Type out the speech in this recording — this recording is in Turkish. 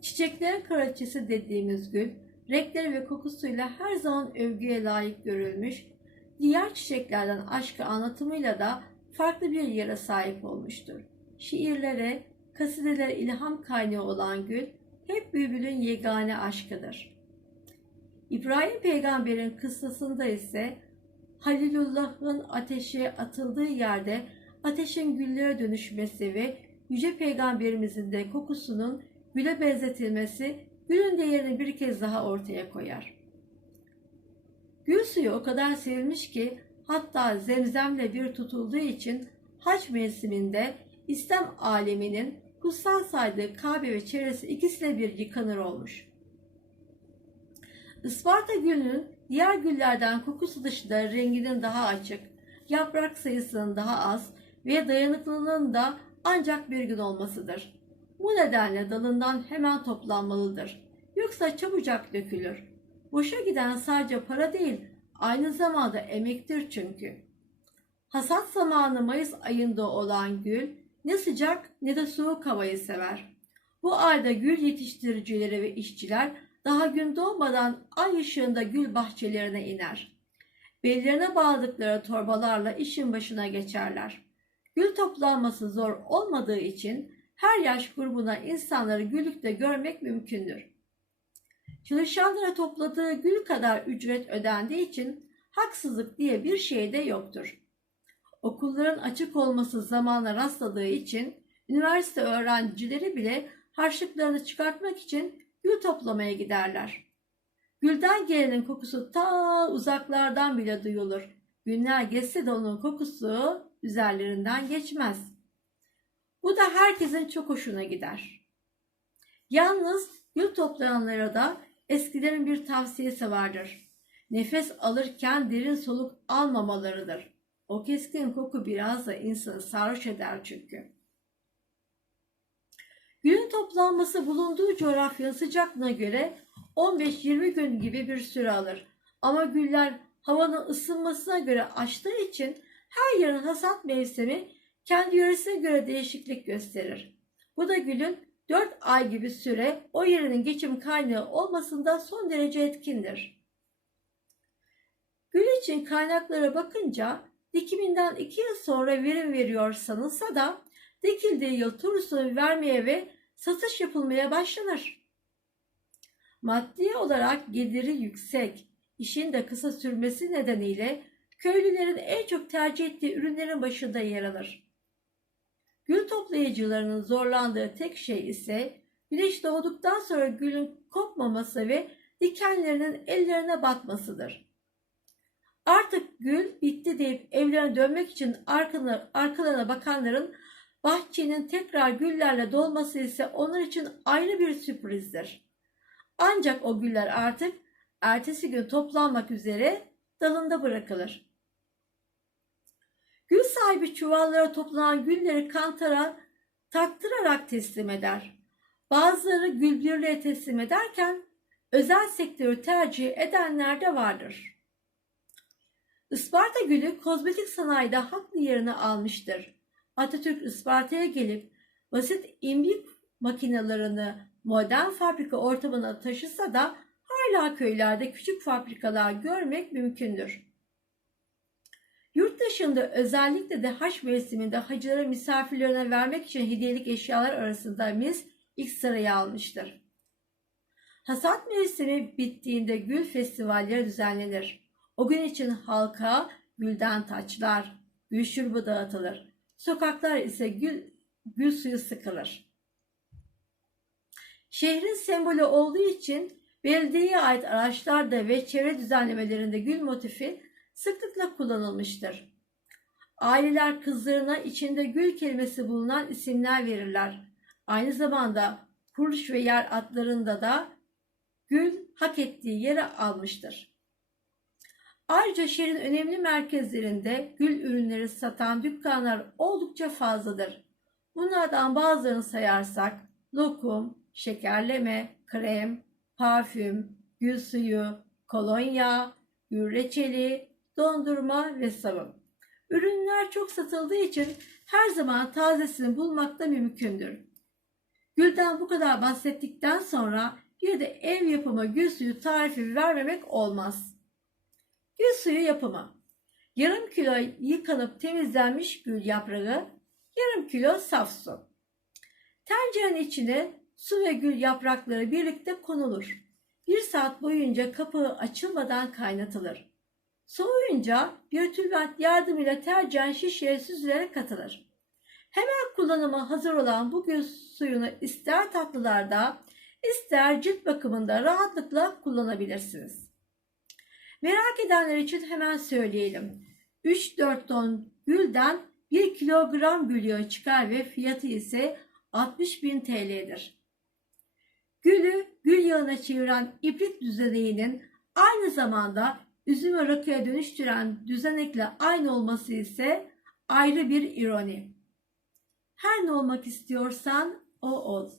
Çiçeklerin kraliçesi dediğimiz gül, renkleri ve kokusuyla her zaman övgüye layık görülmüş, diğer çiçeklerden aşkı anlatımıyla da farklı bir yere sahip olmuştur. Şiirlere, kasidelere ilham kaynağı olan gül, hep bülbülün yegane aşkıdır. İbrahim peygamberin kıssasında ise Halilullah'ın ateşe atıldığı yerde ateşin güllere dönüşmesi ve Yüce Peygamberimizin de kokusunun güle benzetilmesi gülün değerini bir kez daha ortaya koyar. Gül suyu o kadar sevilmiş ki hatta zemzemle bir tutulduğu için hac mevsiminde İslam aleminin kutsal saydığı Kabe ve çevresi ikisiyle bir yıkanır olmuş. Isparta gülünün diğer güllerden kokusu dışında renginin daha açık, yaprak sayısının daha az ve dayanıklılığının da ancak bir gün olmasıdır. Bu nedenle dalından hemen toplanmalıdır. Yoksa çabucak dökülür. Boşa giden sadece para değil, aynı zamanda emektir çünkü. Hasat zamanı Mayıs ayında olan gül ne sıcak ne de soğuk havayı sever. Bu ayda gül yetiştiricileri ve işçiler daha gün doğmadan ay ışığında gül bahçelerine iner. Bellerine bağladıkları torbalarla işin başına geçerler. Gül toplanması zor olmadığı için her yaş grubuna insanları güllükte görmek mümkündür. Çalışanlara topladığı gül kadar ücret ödendiği için haksızlık diye bir şey de yoktur. Okulların açık olması zamana rastladığı için üniversite öğrencileri bile harçlıklarını çıkartmak için gül toplamaya giderler. Gülden gelenin kokusu ta uzaklardan bile duyulur. Günler geçse de onun kokusu üzerlerinden geçmez. Bu da herkesin çok hoşuna gider. Yalnız gül toplayanlara da eskilerin bir tavsiyesi vardır. Nefes alırken derin soluk almamalarıdır. O keskin koku biraz da insanı sarhoş eder çünkü. Gülün toplanması bulunduğu coğrafyanın sıcaklığına göre 15-20 gün gibi bir süre alır. Ama güller havanın ısınmasına göre açtığı için her yerin hasat mevsimi kendi yöresine göre değişiklik gösterir. Bu da gülün 4 ay gibi süre o yerinin geçim kaynağı olmasında son derece etkindir. Gül için kaynaklara bakınca dikiminden 2 yıl sonra verim veriyor sanılsa da dikildiği yıl turusunu vermeye ve satış yapılmaya başlanır. Maddi olarak geliri yüksek, işin de kısa sürmesi nedeniyle köylülerin en çok tercih ettiği ürünlerin başında yer alır. Gül toplayıcılarının zorlandığı tek şey ise güneş doğduktan sonra gülün kopmaması ve dikenlerinin ellerine batmasıdır. Artık gül bitti deyip evlerine dönmek için arkalarına, arkalarına bakanların bahçenin tekrar güllerle dolması ise onlar için ayrı bir sürprizdir. Ancak o güller artık ertesi gün toplanmak üzere dalında bırakılır. Sahibi çuvallara toplanan gülleri kantara taktırarak teslim eder. Bazıları gülbirliğe teslim ederken özel sektörü tercih edenler de vardır. Isparta gülü kozmetik sanayide haklı yerini almıştır. Atatürk Isparta'ya gelip basit imbik makinelerini modern fabrika ortamına taşısa da hala köylerde küçük fabrikalar görmek mümkündür. Yurt dışında özellikle de haç mevsiminde hacılara misafirlerine vermek için hediyelik eşyalar arasında mis ilk sırayı almıştır. Hasat mevsimi bittiğinde gül festivalleri düzenlenir. O gün için halka gülden taçlar, gül şurubu dağıtılır. Sokaklar ise gül, gül suyu sıkılır. Şehrin sembolü olduğu için belediyeye ait araçlarda ve çevre düzenlemelerinde gül motifi sıklıkla kullanılmıştır. Aileler kızlarına içinde gül kelimesi bulunan isimler verirler. Aynı zamanda kuruluş ve yer adlarında da gül hak ettiği yere almıştır. Ayrıca şehrin önemli merkezlerinde gül ürünleri satan dükkanlar oldukça fazladır. Bunlardan bazılarını sayarsak lokum, şekerleme, krem, parfüm, gül suyu, kolonya, gül reçeli, dondurma ve sabun. Ürünler çok satıldığı için her zaman tazesini bulmak da mümkündür. Gülden bu kadar bahsettikten sonra bir de ev yapımı gül suyu tarifi vermemek olmaz. Gül suyu yapımı. Yarım kilo yıkanıp temizlenmiş gül yaprağı, yarım kilo saf su. Tencerenin içine su ve gül yaprakları birlikte konulur. Bir saat boyunca kapağı açılmadan kaynatılır. Soğuyunca bir tülbent yardımıyla tercihen şişeye süzülerek katılır. Hemen kullanıma hazır olan bu gül suyunu ister tatlılarda ister cilt bakımında rahatlıkla kullanabilirsiniz. Merak edenler için hemen söyleyelim. 3-4 ton gülden 1 kilogram gül yağı çıkar ve fiyatı ise 60 bin TL'dir. Gülü gül yağına çeviren iplik düzeneğinin aynı zamanda üzümü rakıya dönüştüren düzenekle aynı olması ise ayrı bir ironi. Her ne olmak istiyorsan o ol.